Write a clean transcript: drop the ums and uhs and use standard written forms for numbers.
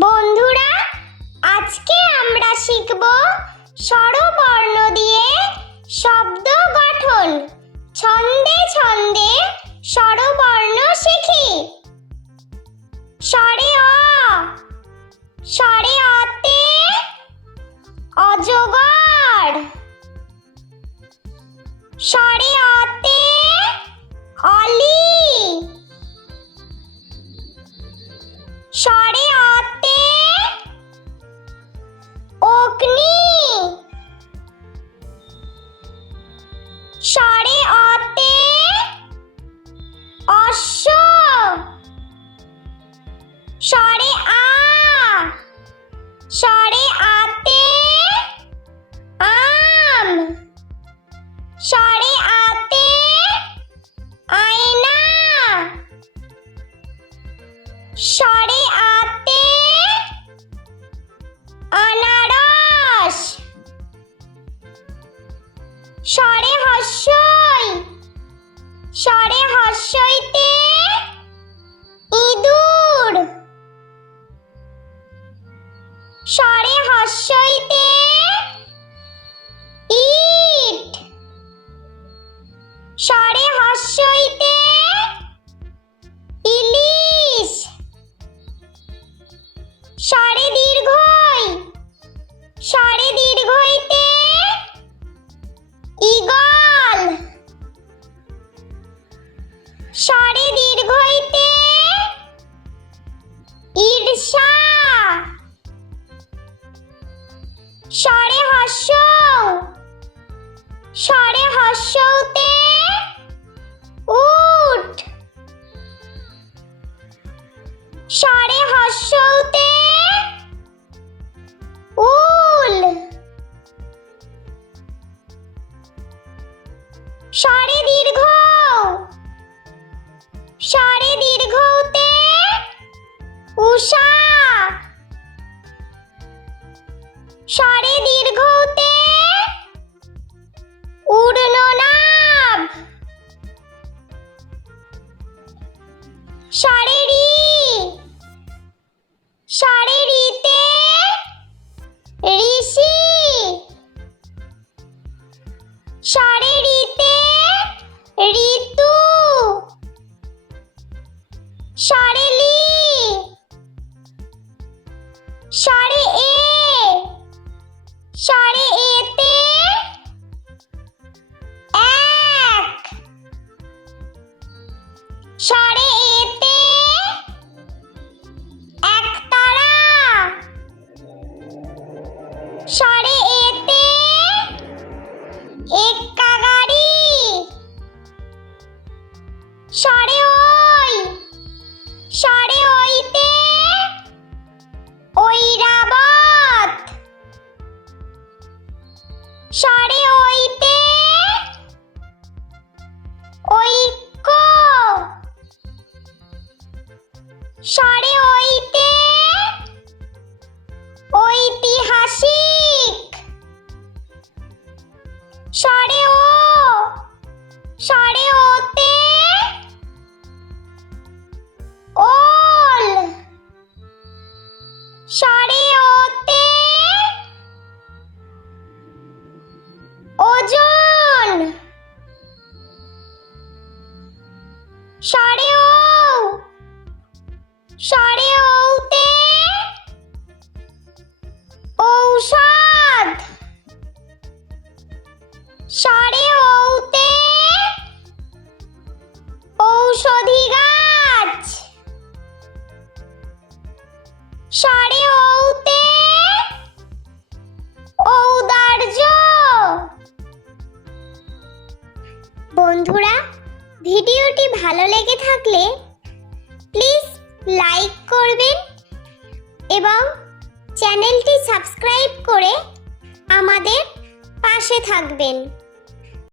বন্ধুরা, আজকে আমরা শিখব স্বরবর্ণ দিয়ে শব্দ গঠন। ছন্দে ছন্দে স্বরবর্ণ শিখি। স্বরে অ, স্বরে অতে অজগর। স্বরে অতে অলি। স্বরে অতে অগ্নি। স্বরে অতে অশ্ব। স্বরে আ, স্বরে আতে আম। স্বরে আতে আয়না। স্বরে আতে আনারস। স্বরে হস্যই, স্বরে হস্যইতে ইঁদুর। স্বরে হস্যইতে ইট। স্বরে হস্যইতে ইলিশ। স্বরে দীর্ঘই, স্বরে দীর্ঘইতে ঈগল। স্বরে দীর্ঘইতে ঈর্ষা। স্বরে হস্য, স্বরে হস্যতে উট। স্বরে হস্যতে উল। স্বরে দীর্ঘ, স্বরে দীর্ঘতে উষা। স্বরে দীর্ঘতে ঊর্ধ্বনাভ। স্বরে রি, স্বরে রিতে ঋষি। স্বরে রিতে ঋতু। স্বরে লি, স্বরে এ, স্বরে এতে এক। স্বরে এতে একতারা। স্বরে এতে এক্কা গাড়ি। স্বরে ওই, স্বরে ওইতে ঐরাবত। স্বরে ওইতে ঐক্য। স্বরে ওইতে ঐতিহাসিক। স্বরে ও, স্বরে ওতে ওল। স্বরে ওতে ওজন। স্বরে ও, স্বরে ওতে ঔষধ। স্বরে ওতে ঔষধি গাছ। স্বরে ওতে ঔদার্য। বন্ধুরা, ভিডিওটি ভালো লেগে থাকলে প্লিজ লাইক করবেন এবং চ্যানেলটি সাবস্ক্রাইব করে আমাদের পাশে থাকবেন।